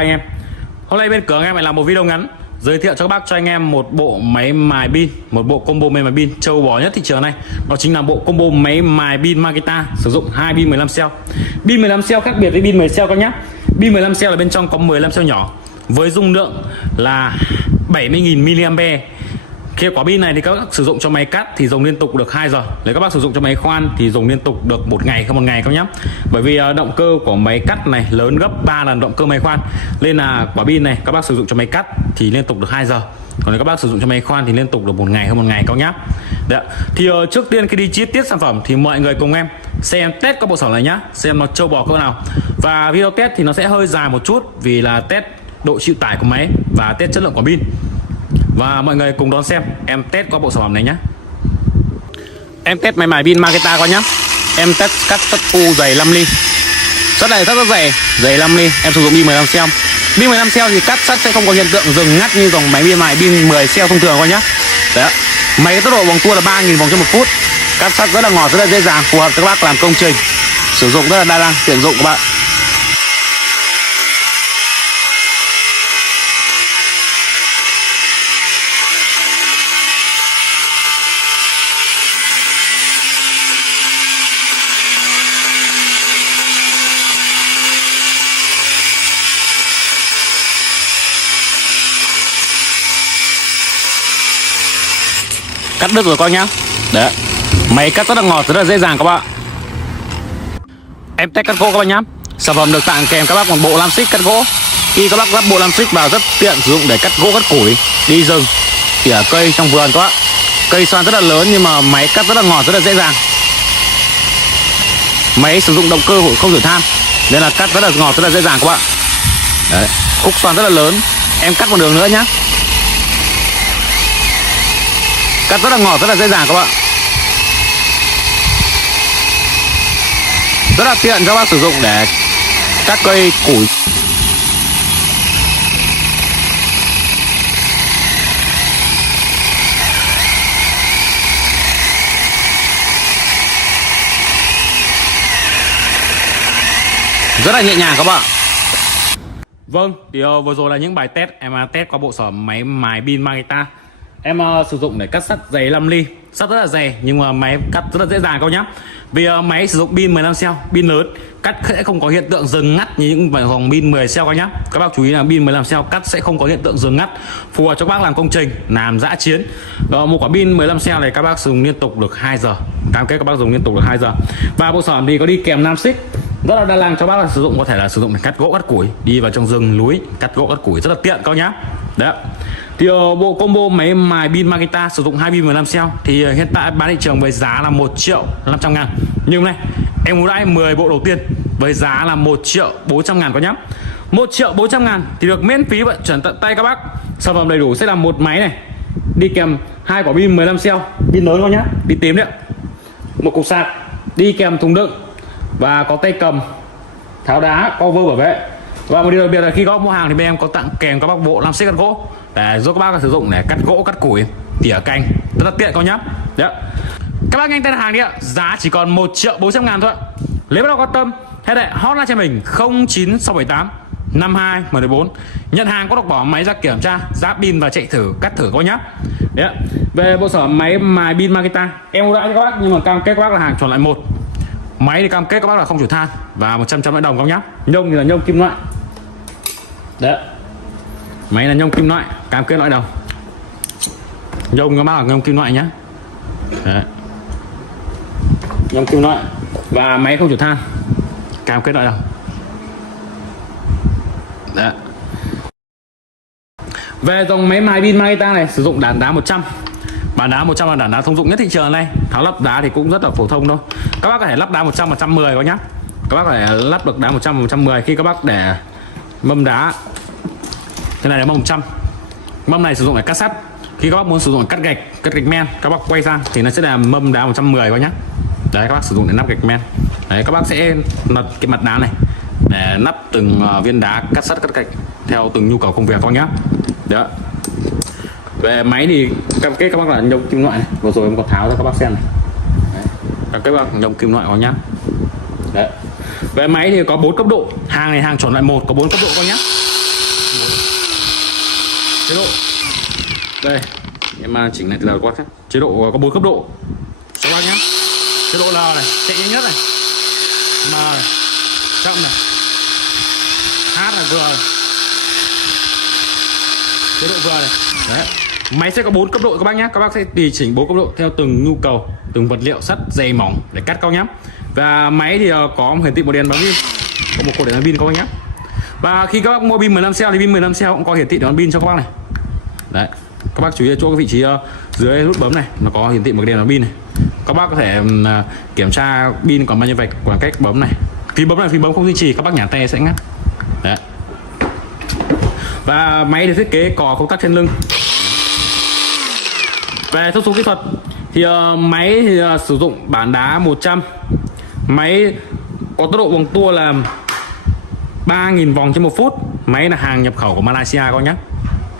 Anh em, hôm nay bên cửa anh em lại làm một video ngắn giới thiệu cho các bác cho anh em một bộ máy mài pin, một bộ combo máy mài pin châu bò nhất thị trường này. Đó chính là bộ combo máy mài pin Makita sử dụng 2 pin 15 cell. Pin 15 cell khác biệt với pin 10 cell các nhá. Pin 15 cell là bên trong có 15 cell nhỏ với dung lượng là 70.000 mAh. Khi quả pin này thì các bác sử dụng cho máy cắt thì dùng liên tục được 2 giờ. Nếu các bác sử dụng cho máy khoan thì dùng liên tục được một ngày các nhá. Bởi vì động cơ của máy cắt này lớn gấp 3 lần động cơ máy khoan, nên là quả pin này các bác sử dụng cho máy cắt thì liên tục được 2 giờ. Còn nếu các bác sử dụng cho máy khoan thì liên tục được một ngày các nhá. Đấy. Thì trước tiên khi đi chi tiết sản phẩm thì mọi người cùng em xem test các bộ sản phẩm này nhá, xem nó trâu bò cỡ nào. Và video test thì nó sẽ hơi dài một chút vì là test độ chịu tải của máy và test chất lượng của pin. Và mọi người cùng đón xem em test qua bộ sản phẩm này nhé. Em test máy mài pin Makita coi nhá. Em test cắt sắt u dày 5 ly. Sắt này rất dày, dày 5 ly. Em sử dụng pin 15 cell. Pin 15 cell thì cắt sắt sẽ không có hiện tượng dừng ngắt như dòng máy pin mài pin 10 cell thông thường coi nhá. Đấy. Máy cái tốc độ vòng tua là 3.000 vòng trên 1 phút. Cắt sắt rất là ngọt, rất là dễ dàng, phù hợp cho các bác làm công trình. Sử dụng rất là đa năng, tiện dụng các bạn. Cắt đứt rồi coi nhá. Đấy. Máy cắt rất là ngọt, rất là dễ dàng các bạn. Em test cắt gỗ các bạn nhá. Sản phẩm được tặng kèm các bác một bộ lam xích cắt gỗ. Khi các bác lắp bộ lam xích vào rất tiện sử dụng để cắt gỗ, cắt củi, đi rừng, tỉa cây trong vườn các bạn. Cây xoan rất là lớn nhưng mà máy cắt rất là ngọt, rất là dễ dàng. Máy sử dụng động cơ không thổi than nên là cắt rất là ngọt, rất là dễ dàng các bạn. Đấy. Khúc xoan rất là lớn. Em cắt một đường nữa nhá. Cắt rất là ngọt, rất là dễ dàng các bạn. Rất là tiện cho các bác sử dụng để cắt cây củi. Rất là nhẹ nhàng các bạn. Vâng, thì vừa rồi là những bài test em test qua bộ sản phẩm máy mài pin Makita. Em sử dụng để cắt sắt dày 5 ly. Sắt rất là dày nhưng mà máy cắt rất là dễ dàng các nhá. Vì máy sử dụng pin 15 cell, pin lớn, cắt sẽ không có hiện tượng dừng ngắt như những dòng pin 10 cell các nhá. Các bác chú ý là pin 15 cell cắt sẽ không có hiện tượng dừng ngắt, phù hợp cho các bác làm công trình, làm dã chiến. Một quả pin 15 cell này các bác dùng liên tục được 2 giờ. Cam kết các bác dùng liên tục được 2 giờ. Và bộ sản phẩm thì có đi kèm nam xích rất là đa năng cho bác là sử dụng, có thể là sử dụng để cắt gỗ, cắt củi, đi vào trong rừng núi, cắt gỗ, cắt củi rất là tiện các nhá. Đấy. Thì bộ combo máy mài pin Makita sử dụng 2 pin 15 cell thì hiện tại bán thị trường với giá là 1.500.000. Nhưng này em ưu đãi 10 bộ đầu tiên với giá là 1.400.000 có nhá. 1.400.000 thì được miễn phí vận chuyển tận tay các bác. Sản phẩm đầy đủ sẽ là một máy này, đi kèm 2 quả pin 15 cell, pin lớn có nhá, đi tím đấy, một cục sạc, đi kèm thùng đựng và có tay cầm, tháo đá, cover bảo vệ. Và một điều đặc biệt là khi các bác mua hàng thì bên em có tặng kèm các bác bộ lam xích cắt gỗ để giúp các bác sử dụng để cắt gỗ, cắt củi, tỉa cành, rất là tiện các nhá. Đấy. Các bác nhanh tay đặt hàng đi ạ, giá chỉ còn 1.400.000 thôi. Nếu các bác quan tâm hãy để hotline cho mình 09678 52 114. Nhận hàng có độc bỏ máy ra kiểm tra, giá pin và chạy thử, cắt thử các nhá. Đấy. Về bộ sản phẩm máy mài pin Makita, em ưu đãi cho các bác nhưng mà cam kết các bác là hàng chọn lại một. Máy thì cam kết các bác là không chịu than và 100% đồng các nhá. Nhông thì là nhông kim loại. Đấy. Máy là nhông kim loại, cam kết loại đồng. Nhông các bác là nhông kim loại nhá. Đấy. Nhông kim loại và máy không chịu than, cam kết loại đồng. Đấy. Về dòng máy mài pin Makita này sử dụng đàn đá 100. Bản đá 100 là đàn đá thông dụng nhất thị trường này. Tháo lắp đá thì cũng rất là phổ thông thôi. Các bác có thể lắp đá 100 110 có nhá. Các bác có thể lắp được đá 100 110 khi các bác để mâm đá. Cái này là mâm 100. Mâm này sử dụng để cắt sắt. Khi các bác muốn sử dụng để cắt gạch men, các bác quay sang thì nó sẽ là mâm đá 110 có nhá. Đấy, các bác sử dụng để nắp gạch men. Đấy, các bác sẽ lật cái mặt đá này để nắp từng viên đá, cắt sắt, cắt gạch theo từng nhu cầu công việc con nhá. Đó. Về máy thì cam kết các bác là nhông kim loại này, vừa rồi em có tháo ra các bác xem này. Đấy. Các bác nhông kim loại có nhá. Đấy. Về máy thì có 4 cấp độ, hàng này hàng chuẩn loại 1 có 4 cấp độ con nhá. chế độ đây em chỉnh lại từ đầu qua khác. Chế độ có 4 cấp độ cho bác nhé. Chế độ L này chạy nhanh nhất này, M này chậm này, H là vừa, chế độ vừa này. Đấy, máy sẽ có 4 cấp độ các bác nhé. Các bác sẽ tùy chỉnh 4 cấp độ theo từng nhu cầu, từng vật liệu sắt dày mỏng để cắt cao nhé. Và máy thì có hiển thị một đèn bán pin, có một cột để bán pin các bác nhé. Và khi các bác mua pin 15 cell thì pin 15 cell cũng có hiển thị để bán pin cho các bác này. Đấy, các bác chú ý chỗ cái vị trí dưới nút bấm này nó có hiển thị một cái đèn bán pin này. Các bác có thể kiểm tra pin còn bao nhiêu vạch bằng cách bấm này. Phím bấm này phím bấm không duy trì, các bác nhả tay sẽ ngắt. Đấy. Và máy được thiết kế có công tắc trên lưng. Về thông số kỹ thuật thì máy thì sử dụng bản đá 100. Máy có tốc độ vòng tua là 3.000 vòng trên 1 phút. Máy là hàng nhập khẩu của Malaysia các nhé.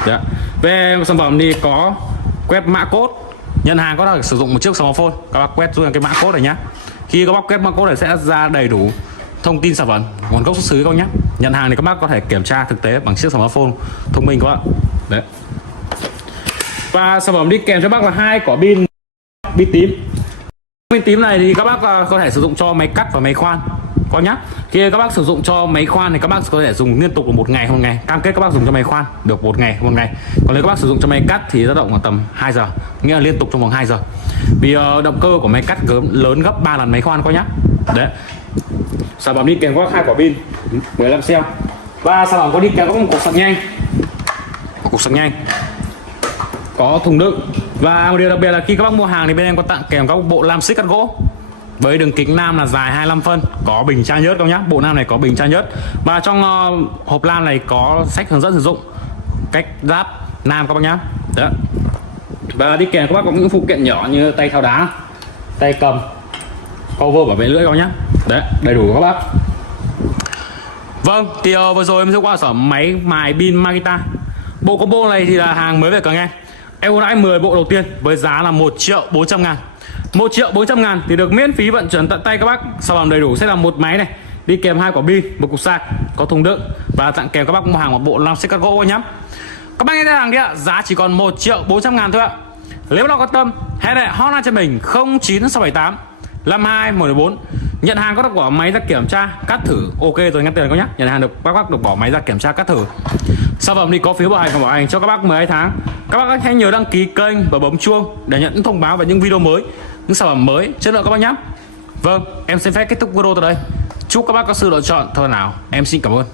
Đấy. Về sản phẩm thì có quét mã code. Nhận hàng có thể sử dụng một chiếc smartphone, các bác quét xuống cái mã code này nhé. Khi các bác quét mã code này sẽ ra đầy đủ thông tin sản phẩm, nguồn gốc xuất xứ các bác nhé. Nhận hàng thì các bác có thể kiểm tra thực tế bằng chiếc smartphone thông minh các bạn. Đấy. Và sản phẩm đi kèm cho bác là 2 quả pin tím. Pin tím này thì các bác có thể sử dụng cho máy cắt và máy khoan có nhá. Khi các bác sử dụng cho máy khoan thì các bác có thể dùng liên tục một ngày, cam kết các bác dùng cho máy khoan được một ngày. Còn nếu các bác sử dụng cho máy cắt thì dao động khoảng tầm 2 giờ, nghĩa là liên tục trong vòng 2 giờ. Vì động cơ của máy cắt lớn gấp 3 lần máy khoan có nhá. Đấy. Sản phẩm đi kèm có 2 quả pin 15 cell. Và sản phẩm có đi kèm có một cục sạc nhanh. Có thùng đựng. Và một điều đặc biệt là khi các bác mua hàng thì bên em có tặng kèm các bộ lam xích cắt gỗ với đường kính nam là dài 25 phân, có bình tra nhớt các nhá. Bộ lam này có bình tra nhớt. Và trong hộp lam này có sách hướng dẫn sử dụng, cách ráp nam các bác nhá. Đấy. Và đi kèm các bác có những phụ kiện nhỏ như tay tháo đá, tay cầm, cover bảo vệ lưỡi các bác nhá. Đấy, đầy đủ các bác. Vâng, thì vừa rồi em sẽ qua sản phẩm máy mài pin Makita. Bộ combo này thì là hàng mới về cả nghe. Em ưu đãi 10 bộ đầu tiên với giá là 1.400.000. 1.400.000 thì được miễn phí vận chuyển tận tay các bác. Sản phẩm đầy đủ sẽ là một máy này, đi kèm 2 quả pin, một cục sạc, có thùng đựng và tặng kèm các bác mua hàng một bộ lam xích cắt gỗ nhá. Các bác nghe thấy hàng đi ạ, giá chỉ còn 1.400.000 thôi ạ. Nếu nào quan tâm hãy để hotline cho mình 09678 52114. Nhận hàng có được bỏ máy ra kiểm tra cắt thử ok rồi ngắt tiền các nhá. Nhận hàng được các bác được bỏ máy ra kiểm tra cắt thử. Sản phẩm thì có phiếu bảo hành và bảo hành cho các bác 12 tháng. Các bác hãy nhớ đăng ký kênh và bấm chuông để nhận những thông báo về những video mới, những sản phẩm mới chất lượng các bác nhé. Vâng, em xin phép kết thúc video từ đây. Chúc các bác có sự lựa chọn thật nào. Em xin cảm ơn.